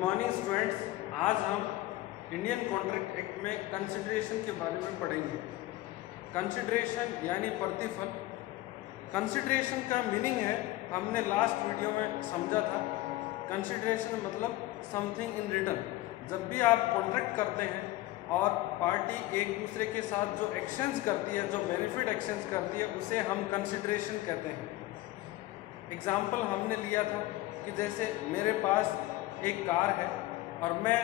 Morning students, आज हम Indian contract act में कंसिडरेशन के बारे में पढ़ेंगे। कंसिडरेशन यानी प्रतिफल। कंसिडरेशन का मीनिंग है, हमने लास्ट वीडियो में समझा था। कंसिडरेशन मतलब समथिंग इन रिटर्न। जब भी आप कॉन्ट्रैक्ट करते हैं और पार्टी एक दूसरे के साथ जो एक्सचेंज करती है, जो बेनिफिट एक्सचेंज करती है, उसे हम कंसिडरेशन कहते हैं। एग्जाम्पल हमने लिया था कि जैसे मेरे पास एक कार है और मैं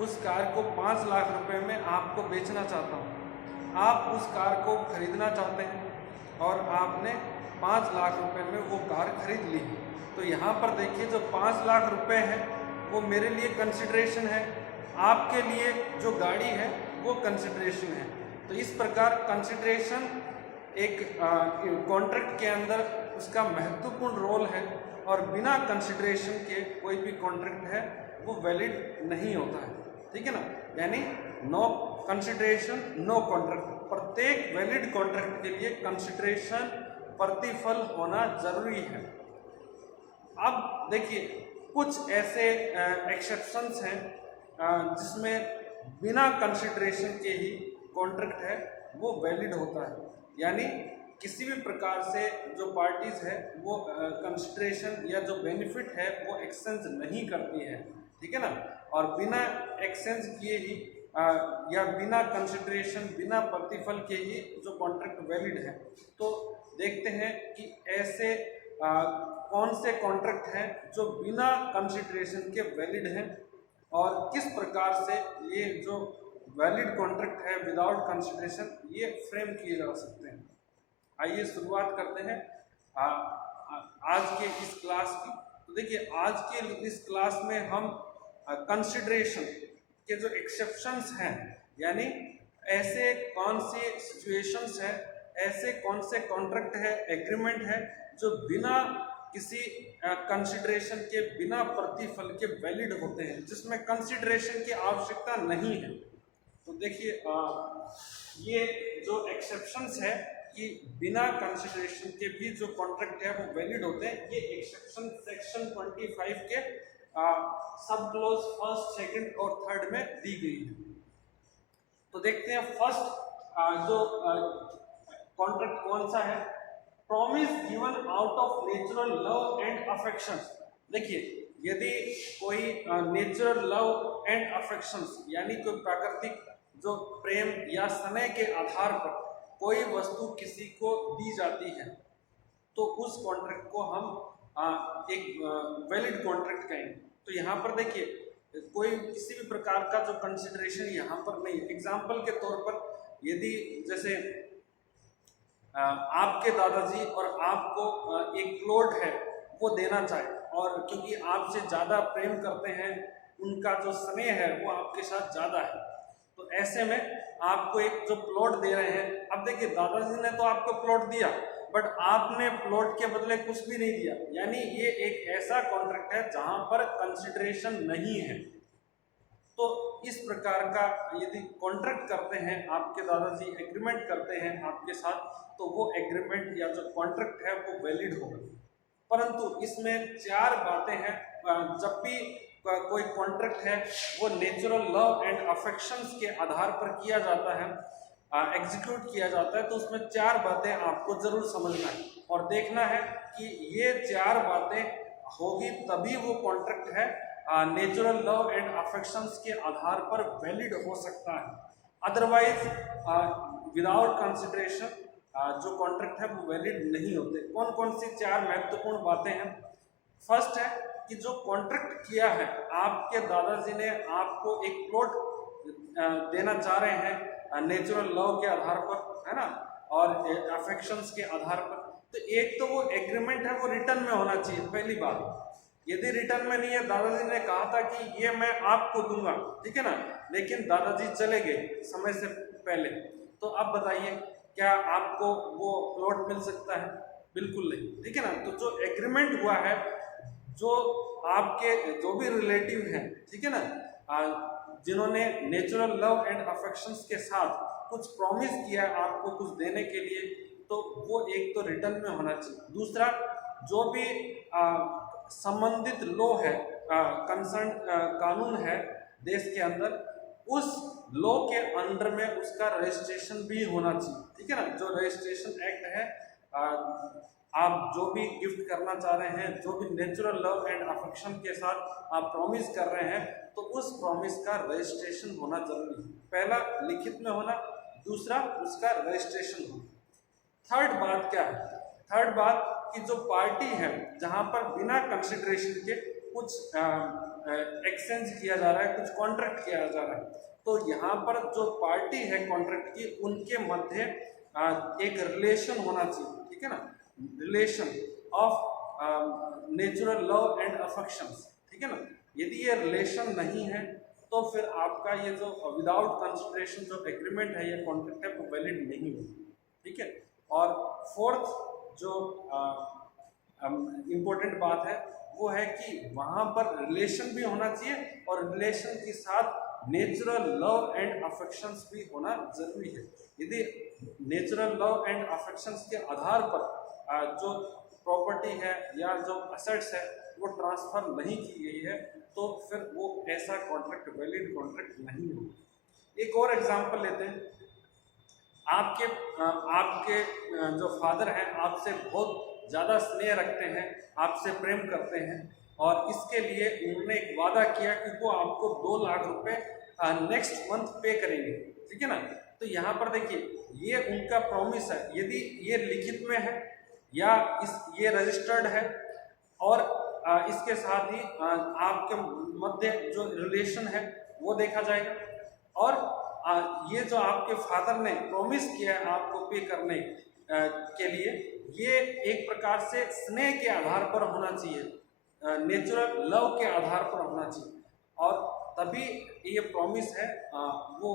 उस कार को 5 लाख रुपए में आपको बेचना चाहता हूँ। आप उस कार को खरीदना चाहते हैं और आपने 5 लाख रुपए में वो कार खरीद ली। तो यहाँ पर देखिए, जो 5 लाख रुपए है वो मेरे लिए कंसिडरेशन है, आपके लिए जो गाड़ी है वो कंसिडरेशन है। तो इस प्रकार कंसिडरेशन एक कॉन्ट्रैक्ट के अंदर उसका महत्वपूर्ण रोल है और बिना कंसिडरेशन के कोई भी कॉन्ट्रैक्ट है वो वैलिड नहीं होता है। ठीक है ना, यानी नो कंसिडरेशन नो कॉन्ट्रैक्ट। प्रत्येक वैलिड कॉन्ट्रैक्ट के लिए कंसिडरेशन प्रतिफल होना जरूरी है। अब देखिए, कुछ ऐसे एक्सेप्शंस हैं जिसमें बिना कंसिडरेशन के ही कॉन्ट्रैक्ट है वो वैलिड होता है। यानी किसी भी प्रकार से जो पार्टीज है वो कंसिडरेशन या जो बेनिफिट है वो एक्सचेंज नहीं करती है। ठीक है ना, और बिना एक्सचेंज किए ही या बिना कंसिडरेशन बिना प्रतिफल के ही जो कॉन्ट्रैक्ट वैलिड है। तो देखते हैं कि ऐसे कौन से कॉन्ट्रैक्ट हैं जो बिना कंसिडरेशन के वैलिड हैं और किस प्रकार से ये जो वैलिड कॉन्ट्रैक्ट है विदाउट कंसिडरेशन ये फ्रेम किए जा सकते हैं। आइए शुरुआत करते हैं आज के इस क्लास की। तो देखिए, आज के इस क्लास में हम कंसिडरेशन के जो एक्सेप्शंस हैं, यानी ऐसे कौन से सिचुएशंस हैं, ऐसे कौन से कॉन्ट्रैक्ट है, एग्रीमेंट है जो बिना किसी कंसिडरेशन के बिना प्रतिफल के वैलिड होते हैं, जिसमें कंसिडरेशन की आवश्यकता नहीं है। तो देखिए, ये जो एक्सेप्शंस है कि बिना कंसिडरेशन के भी जो कॉन्ट्रैक्ट है वो वैलिड होते हैं, ये एक्सेप्शन सेक्शन 25 के सब क्लोज फर्स्ट, सेकंड और थर्ड में दी गई है। तो देखते हैं फर्स्ट जो कॉन्ट्रैक्ट कौन सा है। Promise given out of natural love and affection. देखिए, यदि कोई नेचुरल लव एंड अफेक्शन यानी कोई प्राकृतिक जो प्रेम या स्नेह के आधार पर कोई वस्तु किसी को दी जाती है, तो उस कॉन्ट्रैक्ट को हम एक वैलिड कॉन्ट्रैक्ट कहेंगे। तो यहाँ पर देखिए, कोई किसी भी प्रकार का जो कंसिडरेशन यहाँ पर नहीं है। एग्जाम्पल के तौर पर, यदि जैसे आपके दादाजी और आपको एक प्लॉट है वो देना चाहे और क्योंकि आपसे ज़्यादा प्रेम करते हैं, उनका जो स्नेह है वो आपके साथ ज़्यादा है, तो ऐसे में आपको एक जो प्लॉट दे रहे हैं। अब देखिए, दादाजी ने तो आपको प्लॉट दिया बट आपने प्लॉट के बदले कुछ भी नहीं दिया, यानी ये एक ऐसा कॉन्ट्रैक्ट है जहां पर कंसिडरेशन नहीं है। तो इस प्रकार का यदि कॉन्ट्रैक्ट करते हैं, आपके दादाजी एग्रीमेंट करते हैं आपके साथ, तो वो एग्रीमेंट या जो कॉन्ट्रैक्ट है वो वैलिड होगा। परंतु इसमें 4 बातें हैं। जब भी कोई कॉन्ट्रैक्ट है वो नेचुरल लव एंड अफेक्शंस के आधार पर किया जाता है, एग्जीक्यूट किया जाता है, तो उसमें 4 बातें आपको जरूर समझना है और देखना है कि ये 4 बातें होगी तभी वो कॉन्ट्रैक्ट है नेचुरल लव एंड अफेक्शंस के आधार पर वैलिड हो सकता है। अदरवाइज विदाउट कंसिडरेशन जो कॉन्ट्रैक्ट है वो वैलिड नहीं होते। कौन कौन सी 4 महत्वपूर्ण बातें हैं। फर्स्ट है कि जो कॉन्ट्रैक्ट किया है, आपके दादाजी ने आपको एक प्लॉट देना चाह रहे हैं नेचुरल लव के आधार पर, है ना, और अफेक्शंस के आधार पर, तो एक तो वो एग्रीमेंट है वो रिटर्न में होना चाहिए। पहली बात, यदि रिटर्न में नहीं है, दादाजी ने कहा था कि ये मैं आपको दूंगा, ठीक है ना, लेकिन दादाजी चले गए समय से पहले, तो अब बताइए क्या आपको वो प्लॉट मिल सकता है? बिल्कुल नहीं। ठीक है ना, तो जो एग्रीमेंट हुआ है, जो आपके जो भी रिलेटिव हैं, ठीक है ना, जिन्होंने नेचुरल लव एंड अफेक्शंस के साथ कुछ प्रॉमिस किया है आपको कुछ देने के लिए, तो वो एक तो रिटर्न में होना चाहिए। दूसरा, जो भी संबंधित लॉ है कंसर्न कानून है देश के अंदर, उस लॉ के अंडर में उसका रजिस्ट्रेशन भी होना चाहिए, ठीक है ना। जो रजिस्ट्रेशन एक्ट है, आप जो भी गिफ्ट करना चाह रहे हैं, जो भी नेचुरल लव एंड अफेक्शन के साथ आप प्रॉमिस कर रहे हैं, तो उस प्रॉमिस का रजिस्ट्रेशन होना जरूरी है। पहला लिखित में होना, दूसरा उसका रजिस्ट्रेशन होना। थर्ड बात क्या है? थर्ड बात कि जो पार्टी है जहां पर बिना कंसिडरेशन के कुछ एक्सचेंज किया जा रहा है, कुछ कॉन्ट्रैक्ट किया जा रहा है, तो यहाँ पर जो पार्टी है कॉन्ट्रैक्ट की, उनके मध्य एक रिलेशन होना चाहिए, ठीक है ना। Relation of natural love and affections, ठीक है ना। यदि ये रिलेशन नहीं है तो फिर आपका ये जो विदाउट कंसिडरेशन जो एग्रीमेंट है, ये कॉन्ट्रैक्ट है, वो वैलिड नहीं होगी, ठीक है। और फोर्थ जो इम्पोर्टेंट बात है वो है कि वहाँ पर रिलेशन भी होना चाहिए और रिलेशन के साथ नेचुरल लव एंड अफेक्शंस भी होना जरूरी है। यदि नेचुरल लव एंड अफेक्शंस के आधार पर जो प्रॉपर्टी है या जो असेट्स है वो ट्रांसफर नहीं की गई है, तो फिर वो ऐसा कॉन्ट्रैक्ट वैलिड कॉन्ट्रैक्ट नहीं होगा। एक और एग्जांपल लेते हैं। आपके जो फादर हैं आपसे बहुत ज़्यादा स्नेह रखते हैं, आपसे प्रेम करते हैं, और इसके लिए उन्होंने एक वादा किया कि वो आपको 2 लाख रुपए नेक्स्ट मंथ पे करेंगे, ठीक है ना। तो यहाँ पर देखिए, ये उनका प्रॉमिस है। यदि ये लिखित में है या ये रजिस्टर्ड है, और इसके साथ ही आपके मध्य जो रिलेशन है वो देखा जाएगा, और ये जो आपके फादर ने प्रॉमिस किया है आपको पे करने के लिए, ये एक प्रकार से स्नेह के आधार पर होना चाहिए, नेचुरल लव के आधार पर होना चाहिए, और तभी ये प्रॉमिस है वो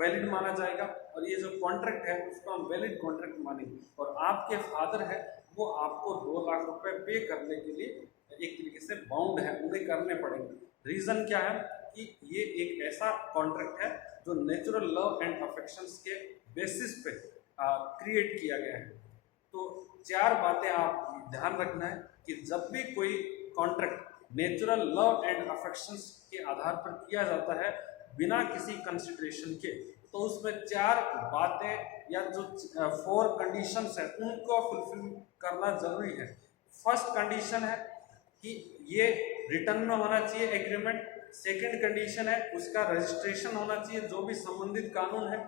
वैलिड माना जाएगा, और ये जो कॉन्ट्रैक्ट है उसको हम वैलिड कॉन्ट्रैक्ट मानेंगे। और आपके फादर है वो आपको 2 लाख रुपए पे करने के लिए एक तरीके से बाउंड है, उन्हें करने पड़ेंगे। रीज़न क्या है कि ये एक ऐसा कॉन्ट्रैक्ट है जो नेचुरल लव एंड अफेक्शंस के बेसिस पे क्रिएट किया गया है। तो 4 बातें आप ध्यान रखना है कि जब भी कोई contract natural love and affections के आधार पर किया जाता है बिना किसी कंसिडरेशन के, तो उसमें 4 बातें या जो 4 कंडीशंस है उनको फुलफिल करना जरूरी है। फर्स्ट कंडीशन है कि ये रिटर्न में होना चाहिए एग्रीमेंट। सेकंड कंडीशन है उसका रजिस्ट्रेशन होना चाहिए जो भी संबंधित कानून है।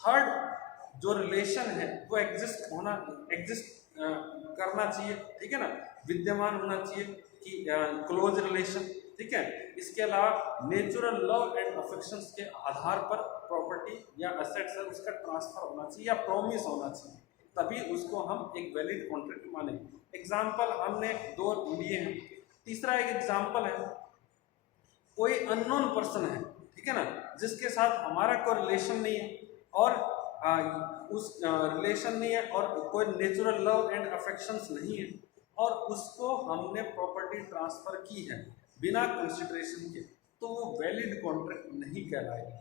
थर्ड जो रिलेशन है वो एग्जिस्ट करना चाहिए, ठीक है ना, विद्यमान होना चाहिए कि क्लोज रिलेशन, ठीक है। इसके अलावा नेचुरल लव एंड अफेक्शंस के आधार पर प्रॉपर्टी या एसेट्स है उसका ट्रांसफर होना चाहिए या प्रॉमिस होना चाहिए, तभी उसको हम एक वैलिड कॉन्ट्रैक्ट मानेंगे। एग्जाम्पल हमने 2 लिए हैं। तीसरा एक एग्जाम्पल है, कोई अननोन पर्सन है, ठीक है ना, जिसके साथ हमारा कोई रिलेशन नहीं है और उस रिलेशन नहीं है और कोई नेचुरल लव एंड अफेक्शंस नहीं है, और उसको हमने प्रॉपर्टी ट्रांसफर की है बिना कंसिडरेशन के, तो वो वैलिड कॉन्ट्रैक्ट नहीं कहलाएगा,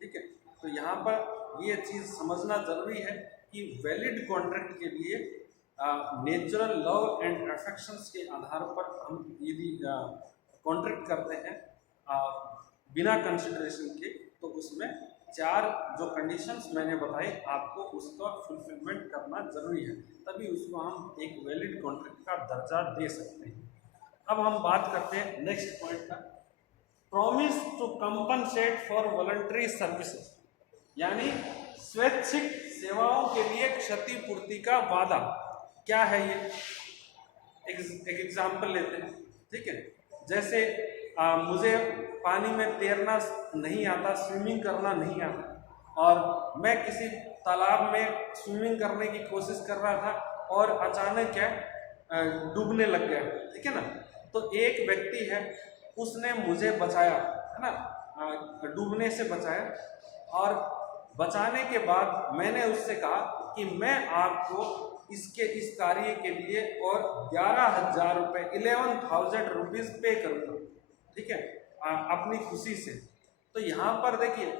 ठीक है। तो यहाँ पर ये चीज़ समझना जरूरी है कि वैलिड कॉन्ट्रैक्ट के लिए नेचुरल लव एंड अफेक्शंस के आधार पर हम यदि कॉन्ट्रैक्ट करते हैं बिना कंसिडरेशन के, तो उसमें 4 जो कंडीशंस मैंने बताई आपको उसका फुलफिलमेंट करना जरूरी है, तभी उसको हम एक वैलिड कॉन्ट्रैक्ट का दर्जा दे सकते हैं। अब हम बात करते हैं नेक्स्ट पॉइंट का, promise to compensate for voluntary services, यानी स्वैच्छिक सेवाओं के लिए क्षतिपूर्ति का वादा। क्या है ये? एक एग्जाम्पल लेते हैं, ठीक है। जैसे मुझे पानी में तैरना नहीं आता, स्विमिंग करना नहीं आता, और मैं किसी तालाब में स्विमिंग करने की कोशिश कर रहा था और अचानक क्या डूबने लग गया, ठीक है ना। तो एक व्यक्ति है उसने मुझे बचाया, है ना, डूबने से बचाया, और बचाने के बाद मैंने उससे कहा कि मैं आपको इस कार्य के लिए और 11,000 रुपये 11,000 रुपीज़ पे करूँगा, ठीक है, अपनी खुशी से। तो यहाँ पर देखिए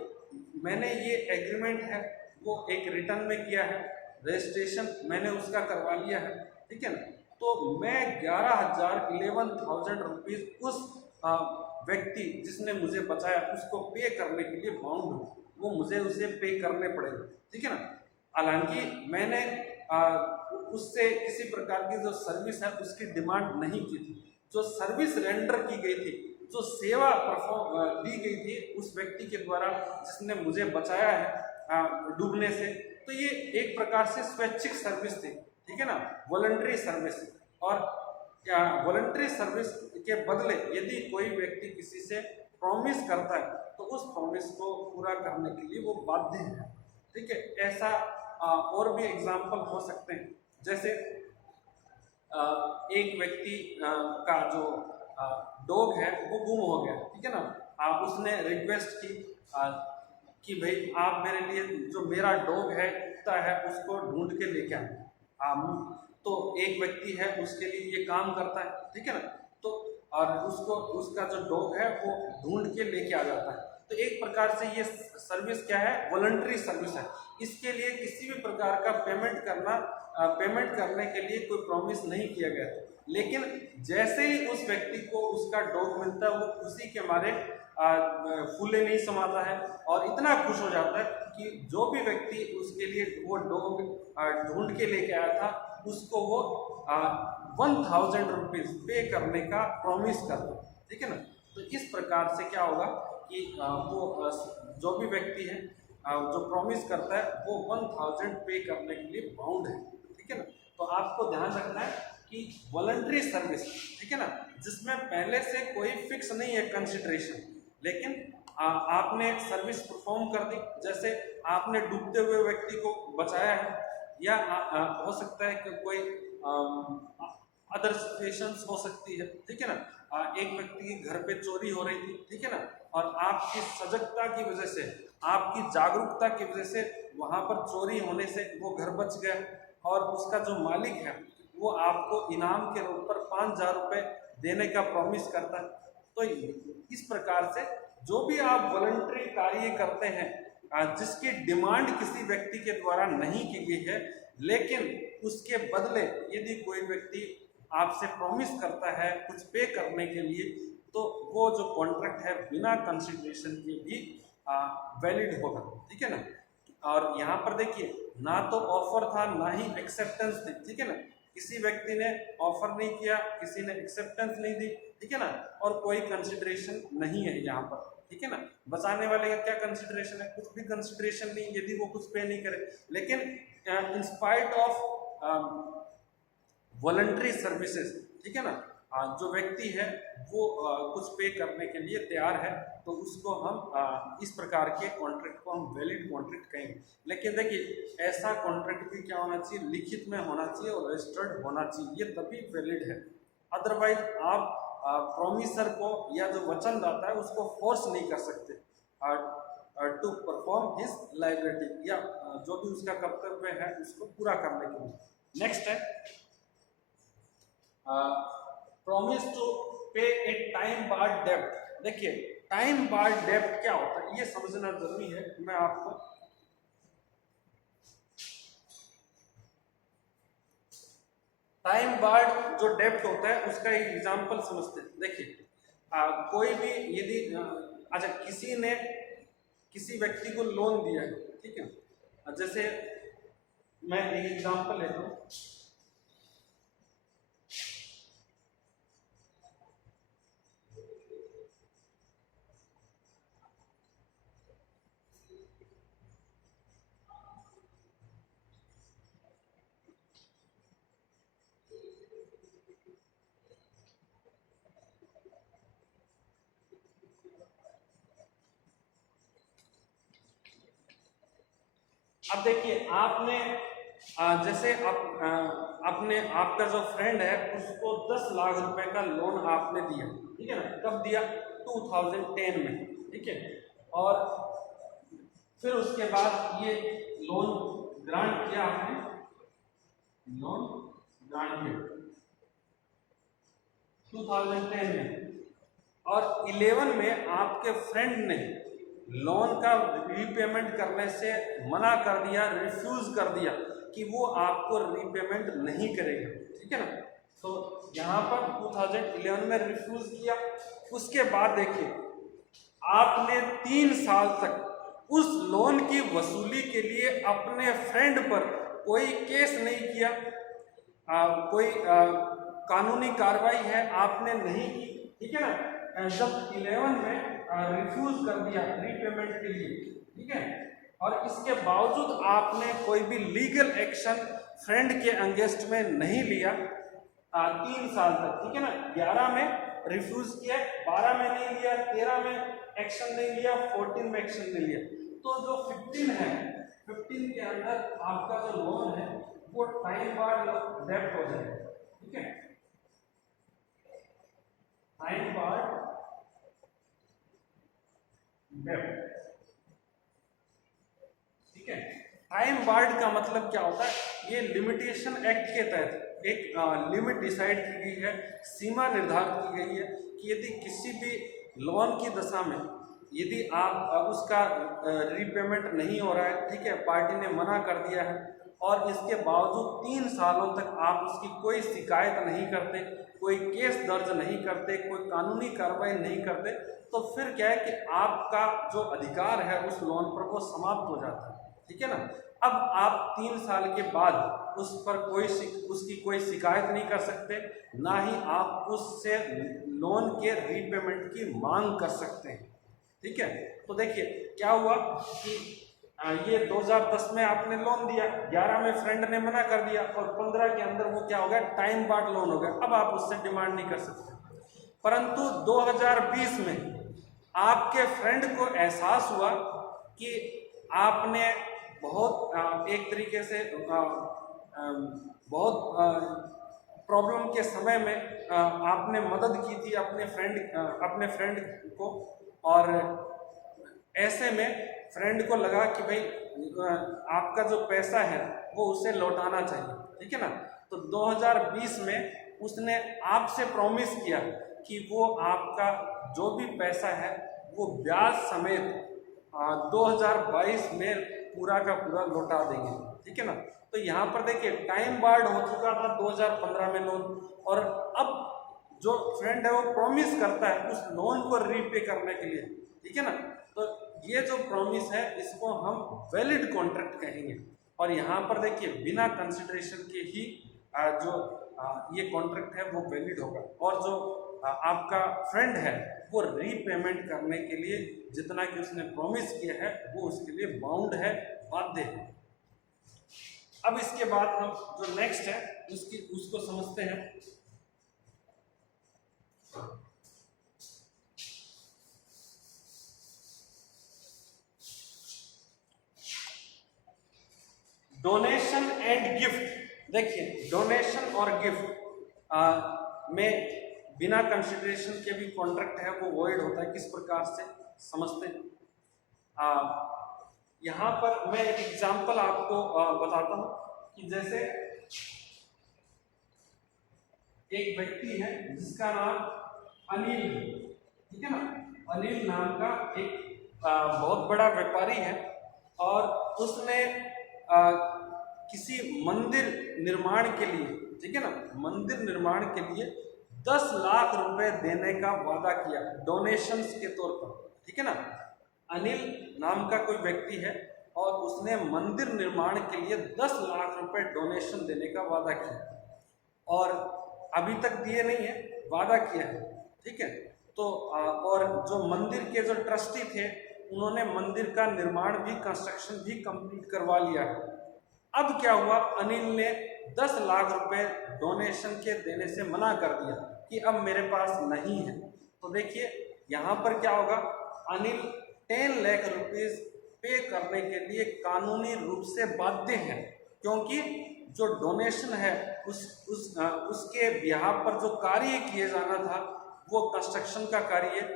मैंने ये एग्रीमेंट है वो एक रिटर्न में किया है, रजिस्ट्रेशन मैंने उसका करवा लिया है, ठीक है ना। तो मैं 11,000 रुपीज उस व्यक्ति जिसने मुझे बचाया उसको पे करने के लिए बाउंड हूँ, वो मुझे उसे पे करने पड़ेगा, ठीक है ना। हालांकि मैंने उससे किसी प्रकार की जो सर्विस है उसकी डिमांड नहीं की थी, जो सर्विस रेंडर की गई थी, जो सेवा परफॉर्म दी गई थी उस व्यक्ति के द्वारा जिसने मुझे बचाया है डूबने से, तो ये एक प्रकार से स्वैच्छिक सर्विस थी, ठीक है ना, वॉलंटरी सर्विस। और वॉलंटरी सर्विस के बदले यदि कोई व्यक्ति किसी से प्रॉमिस करता है तो उस प्रॉमिस को पूरा करने के लिए वो बाध्य है, ठीक है। ऐसा और भी एग्जाम्पल हो सकते हैं, जैसे एक व्यक्ति का जो डॉग है वो गुम हो गया, ठीक है ना। उसने रिक्वेस्ट की कि भाई आप मेरे लिए जो मेरा डॉग है कुत्ता है उसको ढूंढ के लेके आए। तो एक व्यक्ति है उसके लिए ये काम करता है, ठीक है ना, तो और उसको उसका जो डॉग है वो ढूंढ के लेके आ जाता है। तो एक प्रकार से ये सर्विस क्या है, वॉलंटरी सर्विस है। इसके लिए किसी भी प्रकार का पेमेंट करने के लिए कोई प्रॉमिस नहीं किया गया, लेकिन जैसे ही उस व्यक्ति को उसका डॉग मिलता है वो खुशी के मारे फूले नहीं समाता है और इतना खुश हो जाता है कि जो भी व्यक्ति उसके लिए वो डॉग ढूंढ के लेके आया था उसको वो 1,000 रुपीज पे करने का प्रॉमिस करता है, ठीक है ना। तो इस प्रकार से क्या होगा कि वो जो भी व्यक्ति है जो प्रॉमिस करता है वो 1,000 पे करने के लिए बाउंड है, ठीक है ना। तो आपको ध्यान रखना है कि वॉलंटरी सर्विस, ठीक है ना, जिसमें पहले से कोई फिक्स नहीं है कंसिडरेशन, लेकिन आपने सर्विस परफॉर्म कर दी, जैसे आपने डूबते हुए व्यक्ति को बचाया है, या हो सकता है कि कोई अदर सिचुएशंस हो सकती है, ठीक है ना। एक व्यक्ति के घर पे चोरी हो रही थी, ठीक है ना, और आपकी सजगता की वजह से, आपकी जागरूकता की वजह से वहां पर चोरी होने से वो घर बच गया और उसका जो मालिक है वो आपको इनाम के रूप पर 5,000 रुपये देने का प्रॉमिस करता है। तो इस प्रकार से जो भी आप वॉलंटरी कार्य करते हैं जिसकी डिमांड किसी व्यक्ति के द्वारा नहीं की गई है, लेकिन उसके बदले यदि कोई व्यक्ति आपसे प्रॉमिस करता है कुछ पे करने के लिए, तो वो जो कॉन्ट्रैक्ट है बिना कंसिडरेशन के भी वैलिड होगा, ठीक है ना। और यहाँ पर देखिए, ना तो ऑफर था ना ही एक्सेप्टेंस थी, ठीक है ना। किसी व्यक्ति ने ऑफर नहीं किया, किसी ने एक्सेप्टेंस नहीं दी, ठीक है ना, और कोई कंसिडरेशन नहीं है यहाँ पर, ठीक है ना। बचाने वाले का क्या कंसिडरेशन है, कुछ भी कंसिडरेशन नहीं यदि वो कुछ पे नहीं करे। लेकिन in spite of voluntary services, ठीक है ना, जो व्यक्ति है वो कुछ पे करने के लिए तैयार है, तो उसको हम इस प्रकार के कॉन्ट्रैक्ट को हम वैलिड कॉन्ट्रैक्ट कहेंगे। लेकिन देखिए, ऐसा कॉन्ट्रैक्ट भी क्या होना चाहिए, लिखित में होना चाहिए और रजिस्टर्ड होना चाहिए, ये तभी वैलिड है। अदरवाइज आप प्रोमिसर को या जो वचनदाता है उसको फोर्स नहीं कर सकते टू परफॉर्म हिज लायबिलिटी, या जो भी उसका कर्तव्य है उसको पूरा करने के लिए। नेक्स्ट है प्रॉमिस टू पे ए टाइम बार्ड डेब्ट। देखिए, टाइम बार्ड डेब्ट क्या होता है ये समझना जरूरी है। मैं आपको टाइम बार्ड जो डेब्ट होता है उसका एक एग्जांपल समझते हैं। देखिए, कोई भी यदि अच्छा किसी ने किसी व्यक्ति को लोन दिया है, ठीक है, जैसे मैं एक एग्जांपल लेता हूँ। अब देखिए, आपने जैसे आपने आपका जो फ्रेंड है उसको 10 लाख रुपए का लोन आपने दिया, ठीक है ना। कब दिया? 2010 में, ठीक है। और फिर उसके बाद ये लोन ग्रांट किया आपने, लोन ग्रांटेड 2010 में, और 11 में आपके फ्रेंड ने लोन का रीपेमेंट करने से मना कर दिया, रिफ्यूज कर दिया कि वो आपको रीपेमेंट नहीं करेगा, ठीक है ना। तो यहाँ पर 2011 में रिफ्यूज किया। उसके बाद देखिए आपने 3 साल तक उस लोन की वसूली के लिए अपने फ्रेंड पर कोई केस नहीं किया, कोई कानूनी कार्रवाई है आपने नहीं की, ठीक है ना। जब 11 में रिफ्यूज कर दिया रीपेमेंट के लिए, ठीक है, और इसके बावजूद आपने कोई भी लीगल एक्शन फ्रेंड के अगेंस्ट में नहीं लिया 3 साल तक, ठीक है ना। 11 में रिफ्यूज किया, 12 में नहीं लिया, 13 में एक्शन नहीं लिया, 14 में एक्शन नहीं लिया, तो जो 15 है, 15 के अंदर आपका जो लोन है वो टाइम बार्ड डेब्ट हो जाएगा, ठीक है। टाइम बार्ड डेब्ट, ठीक है। टाइम बार्ड का मतलब क्या होता है, ये लिमिटेशन एक्ट के तहत एक लिमिट डिसाइड की गई है, सीमा निर्धारित की गई है कि यदि किसी भी लोन की दशा में यदि आप उसका रीपेमेंट नहीं हो रहा है, ठीक है, पार्टी ने मना कर दिया है और इसके बावजूद 3 सालों तक आप उसकी कोई शिकायत नहीं करते, कोई केस दर्ज नहीं करते, कोई कानूनी कार्रवाई नहीं करते, तो फिर क्या है कि आपका जो अधिकार है उस लोन पर वो समाप्त हो जाता है, ठीक है ना। अब आप 3 साल के बाद उस पर उसकी कोई शिकायत नहीं कर सकते, ना ही आप उससे लोन के रीपेमेंट की मांग कर सकते हैं, ठीक है। तो देखिए क्या हुआ कि ये 2010 में आपने लोन दिया, 11 में फ्रेंड ने मना कर दिया और 15 के अंदर वो क्या हो गया, टाइम बार्ड लोन हो गया। अब आप उससे डिमांड नहीं कर सकते, परंतु 2020 में आपके फ्रेंड को एहसास हुआ कि आपने बहुत एक तरीके से बहुत प्रॉब्लम के समय में आपने मदद की थी अपने फ्रेंड को, और ऐसे में फ्रेंड को लगा कि भाई आपका जो पैसा है वो उसे लौटाना चाहिए, ठीक है ना। तो 2020 में उसने आपसे प्रॉमिस किया कि वो आपका जो भी पैसा है वो ब्याज समेत 2022 में पूरा का पूरा लौटा देंगे, ठीक है ना। तो यहाँ पर देखिए टाइम बार्ड हो चुका था 2015 में लोन, और अब जो फ्रेंड है वो प्रॉमिस करता है उस लोन को रीपे करने के लिए, ठीक है ना। तो ये जो प्रॉमिस है इसको हम वैलिड कॉन्ट्रैक्ट कहेंगे, और यहाँ पर देखिए बिना कंसिडरेशन के ही जो ये कॉन्ट्रैक्ट है वो वैलिड होगा, और जो आपका फ्रेंड है वो रीपेमेंट करने के लिए जितना कि उसने प्रॉमिस किया है वो उसके लिए बाउंड है, बाध्य है। अब इसके बाद हम जो नेक्स्ट है उसको समझते हैं। Donation and gift. देखिए डोनेशन और गिफ्ट में बिना कंसिडरेशन के भी कॉन्ट्रैक्ट है वो वॉइड होता है। किस प्रकार से समझते हैं, यहाँ पर मैं एक एग्जांपल आपको बताता हूँ कि जैसे एक व्यक्ति है जिसका नाम अनिल, ठीक है ना। अनिल नाम का एक बहुत बड़ा व्यापारी है, और उसने किसी मंदिर निर्माण के लिए, ठीक है ना, मंदिर निर्माण के लिए 10 लाख रुपए देने का वादा किया डोनेशंस के तौर पर, ठीक है ना। अनिल नाम का कोई व्यक्ति है और उसने मंदिर निर्माण के लिए 10 लाख रुपए डोनेशन देने का वादा किया, और अभी तक दिए नहीं है, वादा किया है, ठीक है। तो और जो मंदिर के जो ट्रस्टी थे उन्होंने मंदिर का निर्माण भी, कंस्ट्रक्शन भी कंप्लीट करवा लिया है। अब क्या हुआ, अनिल ने 10 लाख रुपए डोनेशन के देने से मना कर दिया कि अब मेरे पास नहीं है। तो देखिए यहाँ पर क्या होगा, अनिल 10 लाख रुपीस पे करने के लिए कानूनी रूप से बाध्य है, क्योंकि जो डोनेशन है उसके बिहाफ पर जो कार्य किए जाना था वो कंस्ट्रक्शन का कार्य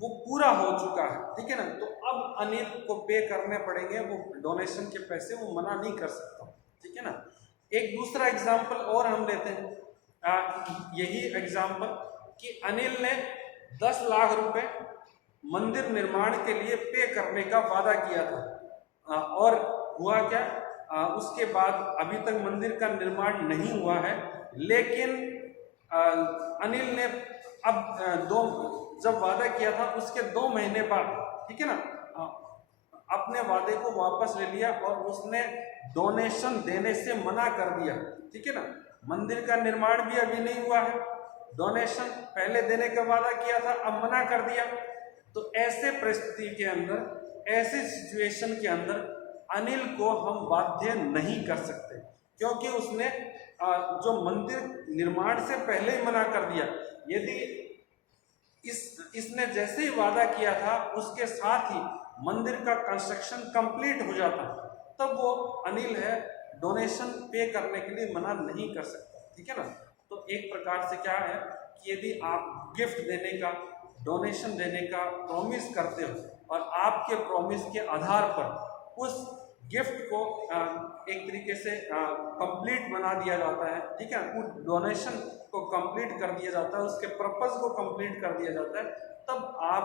वो पूरा हो चुका है, ठीक है ना। तो अब अनिल को पे करने पड़ेंगे वो डोनेशन के पैसे, वो मना नहीं कर सकता, ठीक है ना। एक दूसरा एग्जाम्पल और हम लेते हैं, यही एग्जाम्पल कि अनिल ने 10 लाख रुपए मंदिर निर्माण के लिए पे करने का वादा किया था, और हुआ क्या, उसके बाद अभी तक मंदिर का निर्माण नहीं हुआ है, लेकिन अनिल ने अब जब वादा किया था उसके 2 महीने बाद, ठीक है ना, अपने वादे को वापस ले लिया और उसने डोनेशन देने से मना कर दिया, ठीक है ना। मंदिर का निर्माण भी अभी नहीं हुआ है, डोनेशन पहले देने का वादा किया था, अब मना कर दिया। तो ऐसे परिस्थिति के अंदर, ऐसे सिचुएशन के अंदर अनिल को हम बाध्य नहीं कर सकते, क्योंकि उसने जो मंदिर निर्माण से पहले ही मना कर दिया। यदि इसने जैसे ही वादा किया था उसके साथ ही मंदिर का कंस्ट्रक्शन कंप्लीट हो जाता, तब वो अनिल है डोनेशन पे करने के लिए मना नहीं कर सकता, ठीक है ना। तो एक प्रकार से क्या है कि यदि आप गिफ्ट देने का, डोनेशन देने का प्रॉमिस करते हो और आपके प्रॉमिस के आधार पर उस गिफ्ट को एक तरीके से कंप्लीट बना दिया जाता है, ठीक है, उस डोनेशन को कंप्लीट कर दिया जाता है, उसके पर्पस को कंप्लीट कर दिया जाता है, तब आप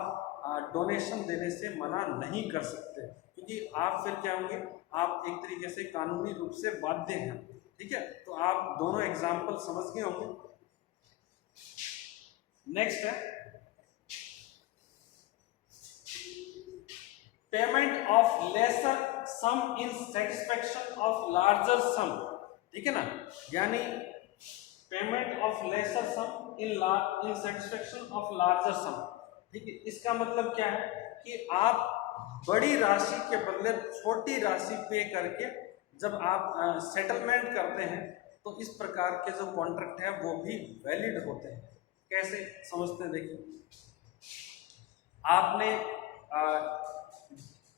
डोनेशन देने से मना नहीं कर सकते, क्योंकि आप फिर क्या होंगे, आप एक तरीके से कानूनी रूप से बाध्य हैं, ठीक है। तो आप दोनों एग्जाम्पल समझ गए होंगे। नेक्स्ट है payment of lesser sum in satisfaction of larger sum, ठीक है ना, यानी payment of lesser sum in satisfaction of larger sum, ठीक है। इसका मतलब क्या है कि आप बड़ी राशि के बदले छोटी राशि पे करके जब आप सेटलमेंट करते हैं, तो इस प्रकार के जो कॉन्ट्रैक्ट है वो भी वैलिड होते हैं। कैसे समझते हैं, देखिए, आपने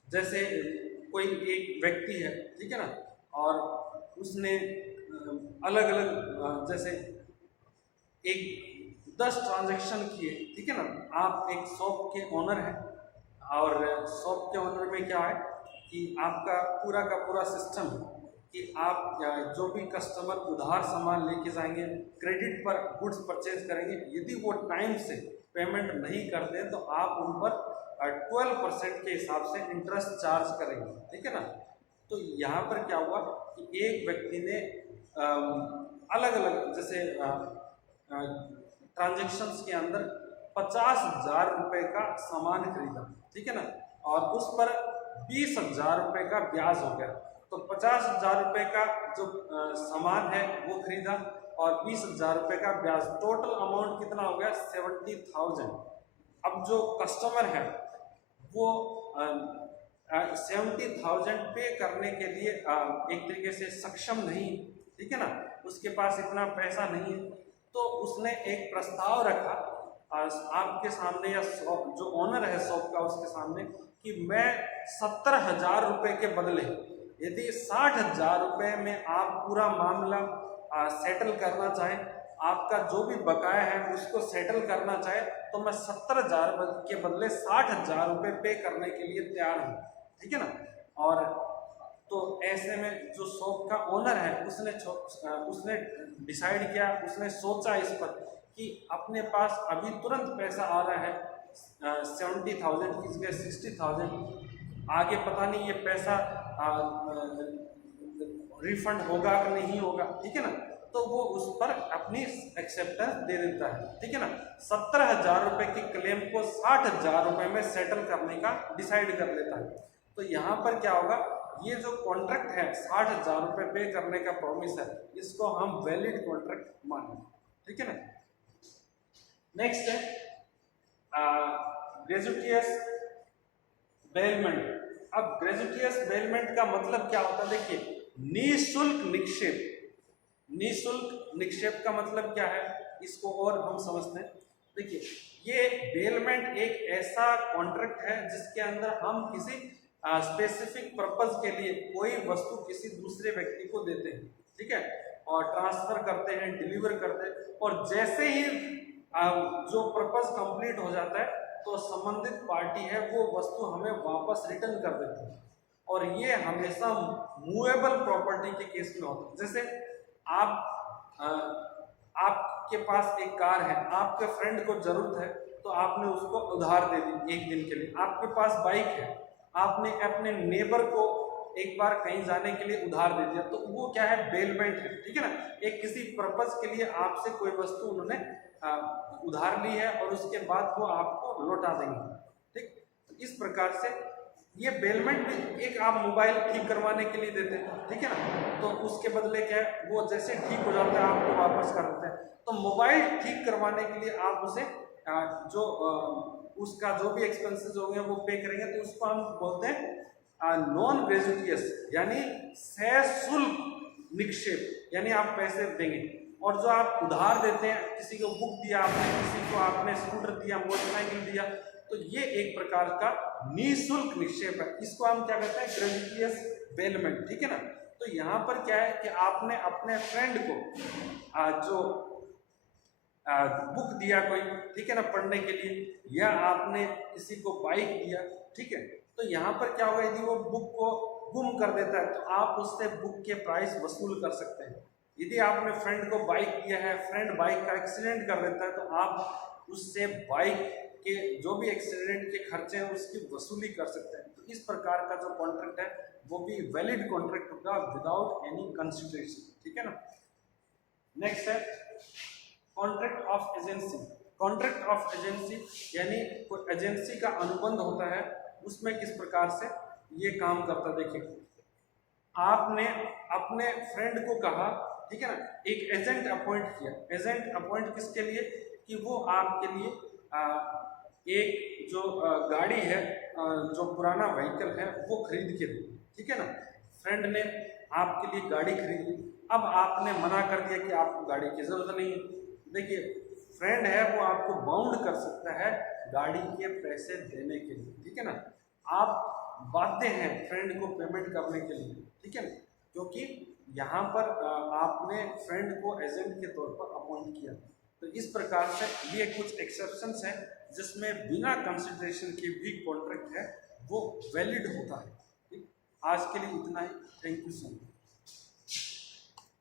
जैसे कोई एक व्यक्ति है, ठीक है ना, और उसने अलग अलग जैसे एक 10 ट्रांजैक्शन किए, ठीक है ना। आप एक शॉप के ओनर हैं और शॉप के ओनर में क्या है कि आपका पूरा का पूरा सिस्टम कि आप जो भी कस्टमर उधार सामान लेके जाएंगे, क्रेडिट पर गुड्स परचेज करेंगे, यदि वो टाइम से पेमेंट नहीं करते हैं तो आप उन पर 12% के हिसाब से इंटरेस्ट चार्ज करेंगे, ठीक है ना। तो यहाँ पर क्या हुआ कि एक व्यक्ति ने अलग अलग जैसे ट्रांजेक्शन्स के अंदर 50,000 रुपये का सामान खरीदा, ठीक है ना, और उस पर 20,000 रुपये का ब्याज हो गया। तो 50,000 रुपये का जो सामान है वो खरीदा और 20,000 रुपये का ब्याज, टोटल अमाउंट कितना हो गया, 70,000। अब जो कस्टमर है वो 70,000 पे करने के लिए एक तरीके से सक्षम नहीं, ठीक है ना, उसके पास इतना पैसा नहीं है। तो उसने एक प्रस्ताव रखा आपके सामने या जो ओनर है शॉप का उसके सामने कि मैं 70,000 रुपये के बदले यदि 60,000 रुपये में आप पूरा मामला सेटल करना चाहें, आपका जो भी बकाया है उसको सेटल करना चाहे, तो मैं 70,000 के बदले 60,000 रुपये पे करने के लिए तैयार हूँ, ठीक है ना। और तो ऐसे में जो शॉप का ओनर है उसने डिसाइड किया, उसने सोचा इस पर कि अपने पास अभी तुरंत पैसा आ रहा है 70,000 की जगह 60,000, आगे पता नहीं ये पैसा रिफंड होगा कि नहीं होगा, ठीक है ना। तो वो उस पर अपनी एक्सेप्टेंस दे देता है, ठीक है ना। 70,000 रुपये की क्लेम को 60,000 रुपये में सेटल करने का डिसाइड कर लेता है। तो यहाँ पर क्या होगा, ये जो कॉन्ट्रैक्ट है 60,000 रुपये पे करने का प्रॉमिस है, इसको हम वैलिड कॉन्ट्रैक्ट मानेंगे, ठीक है ना। नेक्स्ट है ग्रेजुटियस बेलमेंट। अब ग्रेजुटियस बेलमेंट का मतलब क्या होता है, देखिए, निःशुल्क निक्षेप। निःशुल्क निक्षेप का मतलब क्या है, इसको और हम समझते हैं। देखिए, ये बेलमेंट एक ऐसा कॉन्ट्रैक्ट है जिसके अंदर हम किसी स्पेसिफिक पर्पस के लिए कोई वस्तु किसी दूसरे व्यक्ति को देते हैं, ठीक है, और ट्रांसफर करते हैं, डिलीवर करते हैं, और जैसे ही जो पर्पस कंप्लीट हो जाता है तो संबंधित पार्टी है वो वस्तु हमें वापस रिटर्न कर देती है। और ये हमेशा मूवेबल प्रॉपर्टी के केस में होता है। जैसे आपके पास एक कार है, आपके फ्रेंड को जरूरत है तो आपने उसको उधार दे दी एक दिन के लिए। आपके पास बाइक है, आपने अपने नेबर को एक बार कहीं जाने के लिए उधार दे दिया, तो वो क्या है, बेलमेंट है, ठीक है ना। एक किसी पर्पज के लिए आपसे कोई वस्तु उन्होंने उधार ली है और उसके बाद वो आपको लौटा देंगे, ठीक। तो इस प्रकार से ये बेलमेंट भी एक आप मोबाइल ठीक करवाने के लिए देते हैं, ठीक है ना। तो उसके बदले क्या है, वो जैसे ठीक हो जाता है आपको वापस कर देते हैं। तो मोबाइल ठीक करवाने के लिए आप उसे जो उसका जो भी एक्सपेंसेस होंगे वो पे करेंगे, तो उसको हम बोलते हैं नॉन ग्रेजुटियस, यानी सशुल्क निक्षेप, यानी आप पैसे देंगे। और जो आप उधार देते हैं, किसी को बुक दिया आपने, किसी को आपने स्कूटर दिया, मोटरसाइकिल दिया, तो ये एक प्रकार का निःशुल्क निक्षेप है, इसको हम क्या कहते हैं, ग्रेजुटियस बेलमेंट, ठीक है ना। तो यहाँ पर क्या है कि आपने अपने फ्रेंड को जो बुक दिया कोई, ठीक है ना, पढ़ने के लिए, या आपने किसी को बाइक दिया, ठीक है, तो यहाँ पर क्या होगा, यदि वो बुक को गुम कर देता है तो आप उससे बुक के प्राइस वसूल कर सकते हैं। यदि आपने फ्रेंड को बाइक दिया है, फ्रेंड बाइक का एक्सीडेंट कर देता है, तो आप उससे बाइक के जो भी एक्सीडेंट के खर्चे हैं उसकी वसूली कर सकते हैं। तो इस प्रकार का जो कॉन्ट्रैक्ट है वो भी वैलिड कॉन्ट्रैक्ट होगा विदाउट एनी कंसिडरेशन, ठीक है ना। नेक्स्ट है contract of agency. Contract of agency यानी कोई एजेंसी का अनुबंध होता है, उसमें किस प्रकार से ये काम करता है। देखिए, आपने अपने फ्रेंड को कहा, ठीक है ना, एक एजेंट अपॉइंट किया। एजेंट अपॉइंट किसके लिए, कि वो आपके लिए एक जो गाड़ी है, जो पुराना व्हीकल है वो खरीद के दे, ठीक है ना। फ्रेंड ने आपके लिए गाड़ी खरीद ली, अब आपने मना कर दिया कि आपको गाड़ी की जरूरत नहीं है। देखिए, फ्रेंड है वो आपको बाउंड कर सकता है गाड़ी के पैसे देने के लिए, ठीक है ना। आप बाध्य हैं फ्रेंड को पेमेंट करने के लिए, ठीक है ना, क्योंकि यहाँ पर आपने फ्रेंड को एजेंट के तौर पर अपॉइंट किया। तो इस प्रकार से ये कुछ एक्सेप्शंस हैं जिसमें बिना कंसिडरेशन के भी कॉन्ट्रैक्ट है वो वैलिड होता है, ठीक। आज के लिए इतना ही, थैंक यू सो मच।